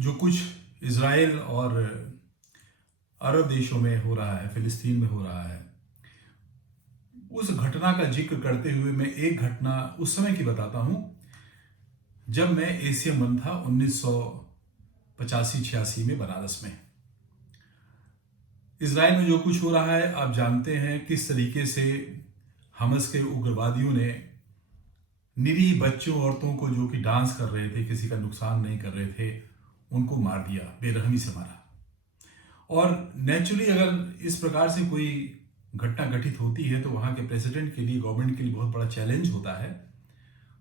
जो कुछ इज़राइल और अरब देशों में हो रहा है, फ़िलिस्तीन में हो रहा है, उस घटना का जिक्र करते हुए मैं एक घटना उस समय की बताता हूँ जब मैं एशियन वन था 1985-86 में बनारस में। इज़राइल में जो कुछ हो रहा है आप जानते हैं, किस तरीके से हमस के उग्रवादियों ने निरीह बच्चों औरतों को जो कि डांस कर रहे थे, किसी का नुकसान नहीं कर रहे थे, उनको मार दिया, बेरहमी से मारा। और नेचुरली अगर इस प्रकार से कोई घटना घटित होती है तो वहाँ के प्रेसिडेंट के लिए, गवर्नमेंट के लिए बहुत बड़ा चैलेंज होता है।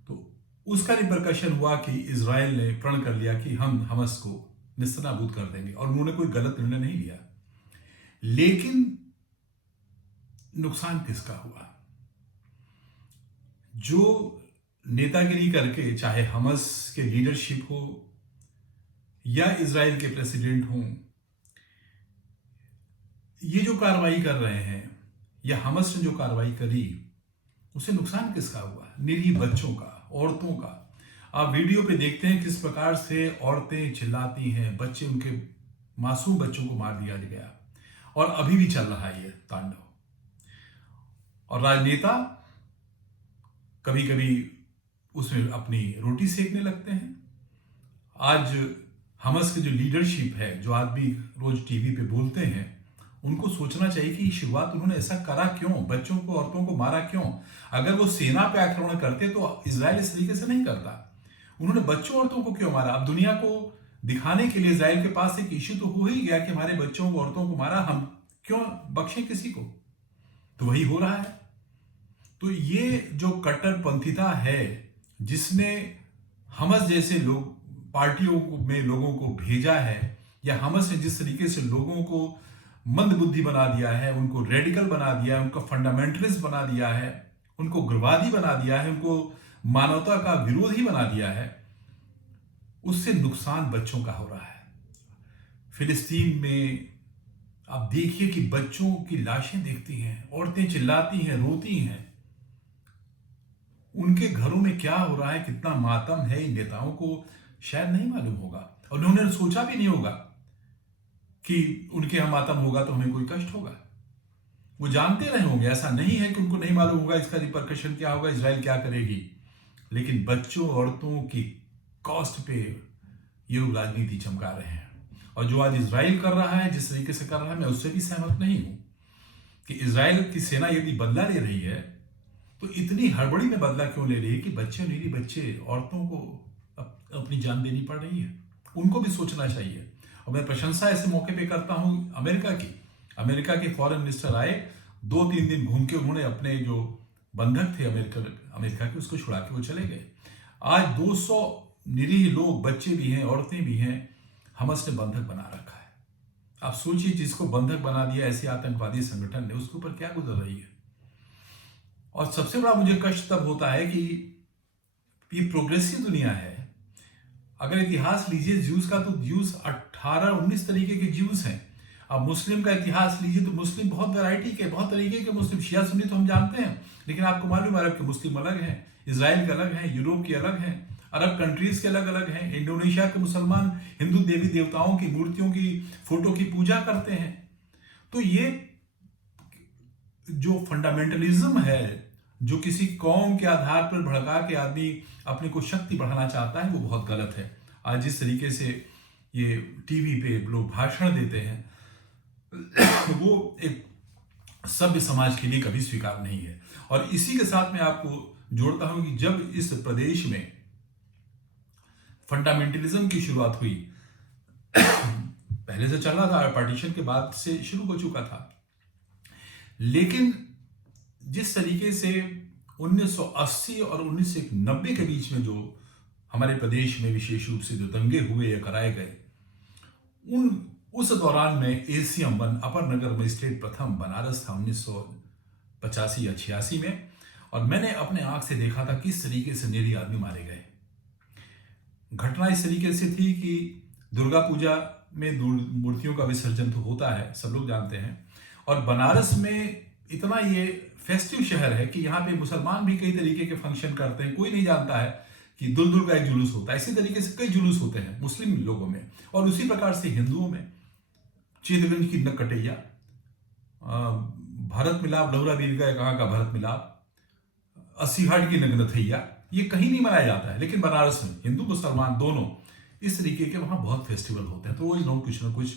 तो उसका रिपरकशन हुआ कि इज़राइल ने प्रण कर लिया कि हम हमस को निस्तानाबूद कर देंगे, और उन्होंने कोई गलत निर्णय नहीं लिया। लेकिन नुकसान किसका हुआ? जो नेतागिरी करके, चाहे हमस के लीडरशिप हो या इज़राइल के प्रेसिडेंट हों, ये जो कार्रवाई कर रहे हैं या हमस ने जो कार्रवाई करी, उससे नुकसान किसका हुआ? निरीह बच्चों का, औरतों का। आप वीडियो पे देखते हैं किस प्रकार से औरतें चिल्लाती हैं, बच्चे, उनके मासूम बच्चों को मार दिया गया, और अभी भी चल रहा है ये तांडव। और राजनेता कभी कभी उसमें अपनी रोटी सेकने लगते हैं। आज हमस की जो लीडरशिप है, जो आदमी रोज टीवी पे बोलते हैं, उनको सोचना चाहिए कि शुरुआत उन्होंने ऐसा करा क्यों, बच्चों को, औरतों को मारा क्यों? अगर वो सेना पे आक्रमण करते तो इजराइल इस तरीके से नहीं करता। उन्होंने बच्चों औरतों को क्यों मारा? अब दुनिया को दिखाने के लिए इजराइल के पास एक इश्यू तो हो ही गया कि हमारे बच्चों को, औरतों को मारा, हम क्यों बख्शें किसी को? तो वही हो रहा है। तो ये जो कट्टरपंथीता है, जिसने हमस जैसे लोग, पार्टियों में लोगों को भेजा है, या हमस ने जिस तरीके से लोगों को मंदबुद्धि बना दिया है, उनको रेडिकल बना दिया है, उनको फंडामेंटलिस्ट बना दिया है, उनको उग्रवादी बना दिया है, उनको मानवता का विरोधी बना दिया है, उससे नुकसान बच्चों का हो रहा है। फिलिस्तीन में आप देखिए कि बच्चों की लाशें दिखती हैं, औरतें चिल्लाती हैं, रोती हैं। उनके घरों में क्या हो रहा है, कितना मातम है, इन नेताओं को शायद नहीं मालूम होगा, और उन्होंने सोचा भी नहीं होगा कि उनके यहाँ मातम होगा तो हमें कोई कष्ट होगा। वो जानते रहे होंगे, ऐसा नहीं है कि उनको नहीं मालूम होगा इसका रिपरकशन क्या होगा, इजराइल क्या करेगी। लेकिन बच्चों, औरतों की कॉस्ट पे ये लोग राजनीति चमका रहे हैं। और जो आज इजराइल कर रहा है, जिस तरीके से कर रहा है, मैं उससे भी सहमत नहीं हूं कि इजराइल की सेना यदि बदला ले रही है तो इतनी हड़बड़ी में बदला क्यों ले रही है कि बच्चे, निरीह बच्चे, औरतों को अपनी जान देनी पड़ रही है। उनको भी सोचना चाहिए। और मैं प्रशंसा ऐसे मौके पे करता हूं अमेरिका की। अमेरिका के फॉरेन मिनिस्टर आए, 2-3 दिन घूम के उन्होंने अपने जो बंधक थे अमेरिका के, उसको छुड़ा के वो चले गए। आज 200 निरीह लोग, बच्चे भी हैं, औरतें भी हैं, हमस ने बंधक बना रखा है। आप सोचिए, जिसको बंधक बना दिया ऐसे आतंकवादी संगठन ने, उसके ऊपर क्या गुजर रही है। और सबसे बड़ा मुझे कष्ट तब होता है कि ये प्रोग्रेसिव दुनिया है। अगर इतिहास लीजिए ज्यूस का, तो ज्यूस 18-19 तरीके के ज्यूस हैं। अब मुस्लिम का इतिहास लीजिए तो मुस्लिम बहुत वैरायटी के, बहुत तरीके के मुस्लिम, शिया सुन्नी तो हम जानते हैं, लेकिन आपको मालूम है अरब के मुस्लिम अलग हैं, इजराइल के अलग हैं, यूरोप के अलग हैं, अरब कंट्रीज के अलग अलग हैं। इंडोनेशिया के मुसलमान हिंदू देवी देवताओं की मूर्तियों की, फोटो की पूजा करते हैं। तो ये जो फंडामेंटलिज्म है, जो किसी कौम के आधार पर भड़का के आदमी अपने को शक्ति बढ़ाना चाहता है, वो बहुत गलत है। आज जिस तरीके से ये टीवी पे लोग भाषण देते हैं, वो एक सभ्य समाज के लिए कभी स्वीकार नहीं है। और इसी के साथ मैं आपको जोड़ता हूं कि जब इस प्रदेश में फंडामेंटलिज्म की शुरुआत हुई, पहले से चल रहा था, पार्टीशन के बाद से शुरू हो चुका था, लेकिन जिस तरीके से 1980 और 1990 के बीच में जो हमारे प्रदेश में विशेष रूप से जो दंगे हुए या कराए गए, उस दौरान में एशियन वन अपर नगर मजिस्ट्रेट प्रथम बनारस था 1985 या 86 में। और मैंने अपने आंख से देखा था किस तरीके से निरीह आदमी मारे गए। घटना इस तरीके से थी कि दुर्गा पूजा में मूर्तियों का विसर्जन तो होता है, सब लोग जानते हैं, और बनारस में इतना ये फेस्टिव शहर है कि यहाँ पे मुसलमान भी कई तरीके के फंक्शन करते हैं। कोई नहीं जानता है कि दुलदुल का एक जुलूस होता है, इसी तरीके से कई जुलूस होते हैं मुस्लिम लोगों में, और उसी प्रकार से हिंदुओं में चेतगंज की नकटैया, भरत मिलाप, लहुरा वीर का कहाँ का भरत मिलाप, अस्सी घाट की नगनथैया, ये कहीं नहीं मनाया जाता है, लेकिन बनारस में हिंदू मुसलमान दोनों इस तरीके के वहाँ बहुत फेस्टिवल होते हैं। तो रोज रोज कुछ ना कुछ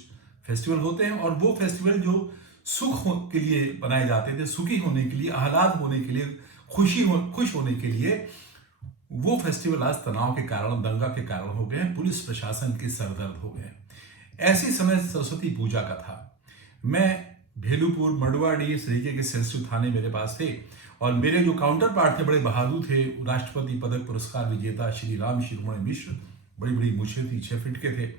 फेस्टिवल होते हैं, और वो फेस्टिवल जो के लिए बनाए जाते थे, सुखी होने के लिए, आह्लाद होने के लिए, खुश होने के लिए, वो फेस्टिवल आज तनाव के कारण, दंगा के कारण हो गए हैं, पुलिस प्रशासन के सरदर्द हो गए। ऐसी समय सरस्वती पूजा का था। मैं भेलूपुर, मडुआडी, इस तरीके के सेंसिटिव थाने मेरे पास थे, और मेरे जो काउंटर पार्ट थे बड़े बहादुर थे, राष्ट्रपति पदक पुरस्कार विजेता श्री राम शिरोमणि मिश्र, बड़ी बड़ी मूछें थी, 6 फीट के थे।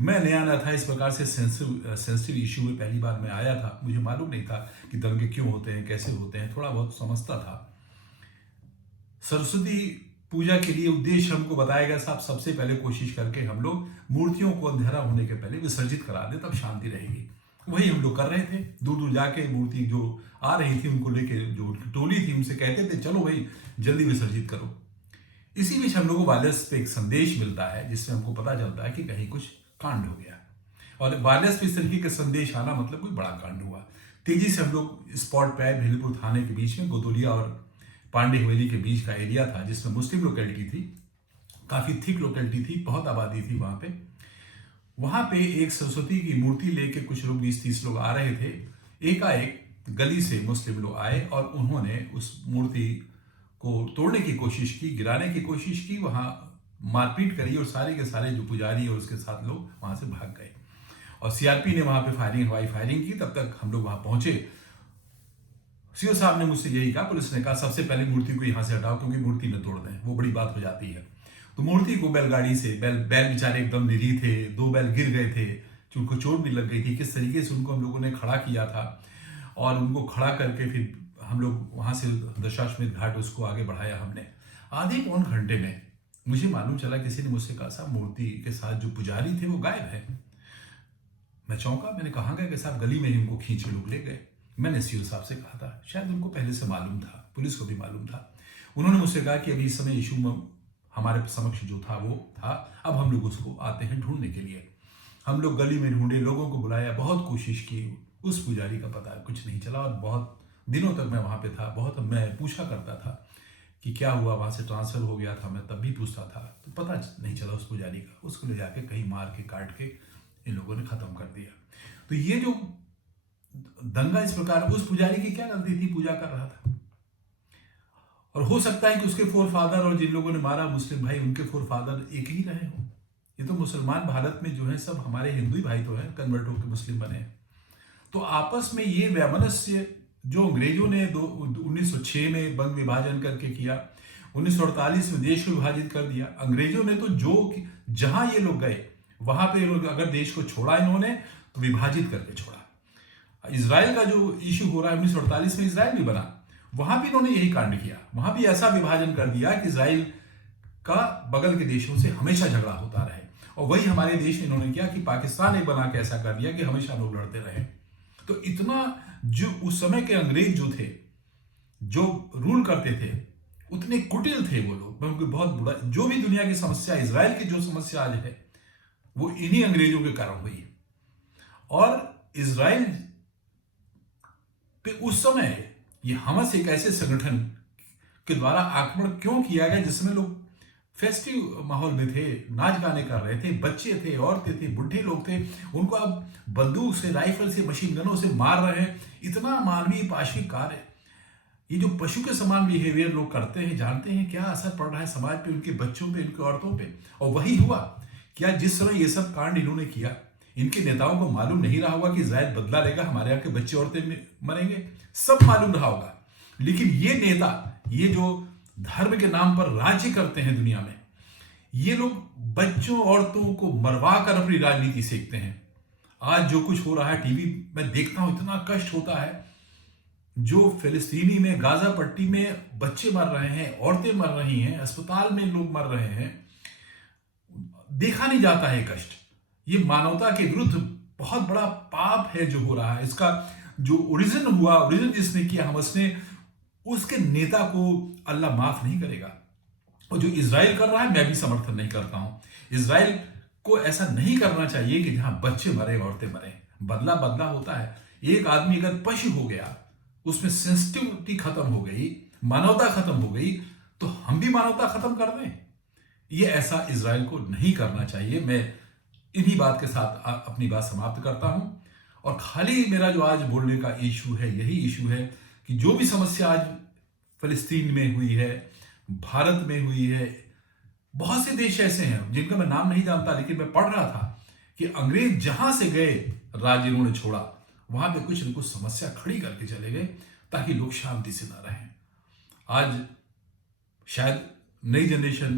मैं नया नया था, इस प्रकार से सेंसिटिव इशू में पहली बार मैं आया था, मुझे मालूम नहीं था कि दंगे क्यों होते हैं, कैसे होते हैं, थोड़ा बहुत समझता था। सरस्वती पूजा के लिए उद्देश्य हमको बताया गया, साहब सबसे पहले कोशिश करके हम लोग मूर्तियों को अंधेरा होने के पहले विसर्जित करा दें, तब शांति रहेगी। वही हम लोग कर रहे थे, दूर दूर जाके मूर्ति जो आ रही थी उनको लेके, जो उनकी टोली थी उनसे कहते थे चलो भाई जल्दी विसर्जित करो। इसी बीच हम लोग को वायरलेस पे एक संदेश मिलता है, जिसमें हमको पता चलता है कि कहीं कुछ कांड हो गया, और वायरलेस पे इस तरीके का संदेश आना मतलब कोई बड़ा कांड हुआ। तेजी से हम लोग स्पॉट पे आए। भेलपुर थाने के बीच में गोदोलिया और पांडे हवेली के बीच का एरिया था, जिसमें मुस्लिम लोकेलिटी थी, काफी थिक लोकेलिटी थी, बहुत आबादी थी वहां पे। वहां पे एक सरस्वती की मूर्ति लेके कुछ लोग, 20-30 लोग आ रहे थे। एकाएक गली से मुस्लिम लोग आए और उन्होंने उस मूर्ति को तोड़ने की कोशिश की, गिराने की कोशिश की, वहां मारपीट करी, और सारे के सारे जो पुजारी और उसके साथ लोग वहां से भाग गए, और सीआरपी ने वहां पे हवाई फायरिंग की। तब तक हम लोग वहां पहुंचे। सीओ साहब ने मुझसे यही कहा, पुलिस ने कहा सबसे पहले मूर्ति को यहां से हटाओ, क्योंकि मूर्ति न तोड़ दें, वो बड़ी बात हो जाती है। तो मूर्ति को बैलगाड़ी से, बैल बेचारे एकदम निरी थे, 2 बैल गिर गए थे, उनको चोट भी लग गई थी। किस तरीके से उनको हम लोगों ने खड़ा किया था, और उनको खड़ा करके फिर हम लोग वहां से दशाश्वमेध घाट उसको आगे बढ़ाया हमने। आधे पौन घंटे में मुझे मालूम चला, किसी ने मुझसे कहा साहब मूर्ति के साथ जो पुजारी थे वो गायब है। मैं चौंका, मैंने कहा गया कि साहब गली में ही उनको खींच लोग ले गए। मैंने सीओ साहब से कहा था, शायद उनको पहले से मालूम था, पुलिस को भी मालूम था। उन्होंने मुझसे कहा कि अभी इस समय इशू में हमारे समक्ष जो था वो था, अब हम लोग उसको आते हैं ढूंढने के लिए। हम लोग गली में ढूंढे, लोगों को बुलाया, बहुत कोशिश की, उस पुजारी का पता कुछ नहीं चला, और बहुत दिनों तक मैं वहां पे था। बहुत मैं पूछा करता था कि क्या हुआ, वहां से ट्रांसफर हो गया था, मैं तब भी पूछता था, तो पता नहीं चला उस पुजारी का। उसको ले जाके कहीं मार के काट के इन लोगों ने खत्म कर दिया। तो ये जो दंगा इस प्रकार, उस पुजारी की क्या गलती थी, पूजा कर रहा था। और हो सकता है कि उसके फोर फादर और जिन लोगों ने मारा मुस्लिम भाई, उनके फोर फादर एक ही रहे हों। ये तो मुसलमान भारत में जो है सब हमारे हिंदू ही भाई तो हैं, कन्वर्ट होकर मुस्लिम बने हैं। तो आपस में ये वैमनस्य जो अंग्रेजों ने 1906 में बंग विभाजन करके किया, 1948 में देश को विभाजित कर दिया। अंग्रेजों ने तो जो जहां ये लोग गए वहां पे अगर देश को छोड़ा इन्होंने तो विभाजित करके छोड़ा। इजराइल का जो इशू हो रहा है, 1948 में इजराइल भी बना, वहां भी इन्होंने यही कांड किया। वहां भी ऐसा विभाजन कर दिया कि इजराइल का बगल के देशों से हमेशा झगड़ा होता रहे, और वही हमारे देश में इन्होंने किया कि पाकिस्तान एक बना के ऐसा कर दिया कि हमेशा लोग लड़ते रहे। तो इतना जो उस समय के अंग्रेज जो थे, जो रूल करते थे, उतने कुटिल थे वो लोग। मैं उनको बहुत बुरा, जो भी दुनिया की समस्या, इजराइल की जो समस्या आज है, वो इन्हीं अंग्रेजों के कारण हुई। और इजराइल पे उस समय ये हमस एक ऐसे संगठन के द्वारा आक्रमण क्यों किया गया, जिसमें लोग फेस्टिव माहौल में थे, नाच गाने कर रहे थे, बच्चे थे, औरतें थी, बुढ़े लोग थे, उनको अब बंदूक से, राइफल से, मशीन गनों से मार रहे हैं। इतना मानवीय पाशविक कार्य, ये जो पशु के समान बिहेवियर लोग करते हैं, जानते हैं क्या असर पड़ रहा है समाज पे, उनके बच्चों पे, उनके औरतों पे। और वही हुआ। क्या जिस समय ये सब कांड इन्होंने किया, इनके नेताओं को मालूम नहीं रहा होगा कि इजराइल बदला लेगा, हमारे यहाँ के बच्चे औरतें मरेंगे, सब मालूम रहा होगा। लेकिन ये नेता, ये जो धर्म के नाम पर राज्य करते हैं दुनिया में, ये लोग बच्चों औरतों को मरवा कर अपनी राजनीति सीखते हैं। आज जो कुछ हो रहा है टीवी में देखता हूं, इतना कष्ट होता है। जो फिलिस्तीनी में, गाजा पट्टी में बच्चे मर रहे हैं, औरतें मर रही हैं, अस्पताल में लोग मर रहे हैं, देखा नहीं जाता है कष्ट। ये मानवता के विरुद्ध बहुत बड़ा पाप है जो हो रहा है। इसका जो ओरिजिन हुआ, ओरिजिन जिसने किया हमस ने, उसके नेता को अल्लाह माफ नहीं करेगा। और जो इज़राइल कर रहा है मैं भी समर्थन नहीं करता हूं। इज़राइल को ऐसा नहीं करना चाहिए कि जहां बच्चे मरे, औरतें मरे। बदला बदला होता है। एक आदमी अगर पशु हो गया, उसमें सेंसिटिविटी खत्म हो गई, मानवता खत्म हो गई, तो हम भी मानवता खत्म कर दें? ये ऐसा इज़राइल को नहीं करना चाहिए। मैं इन्हीं बात के साथ अपनी बात समाप्त करता हूं। और खाली मेरा जो आज बोलने का इशू है, यही इशू है कि जो भी समस्या आज फिलिस्तीन में हुई है, भारत में हुई है, बहुत से देश ऐसे हैं जिनका मैं नाम नहीं जानता, लेकिन मैं पढ़ रहा था कि अंग्रेज जहां से गए, राज्य इन्होंने छोड़ा, वहां पे कुछ न कुछ समस्या खड़ी करके चले गए ताकि लोग शांति से ना रहें। आज शायद नई जनरेशन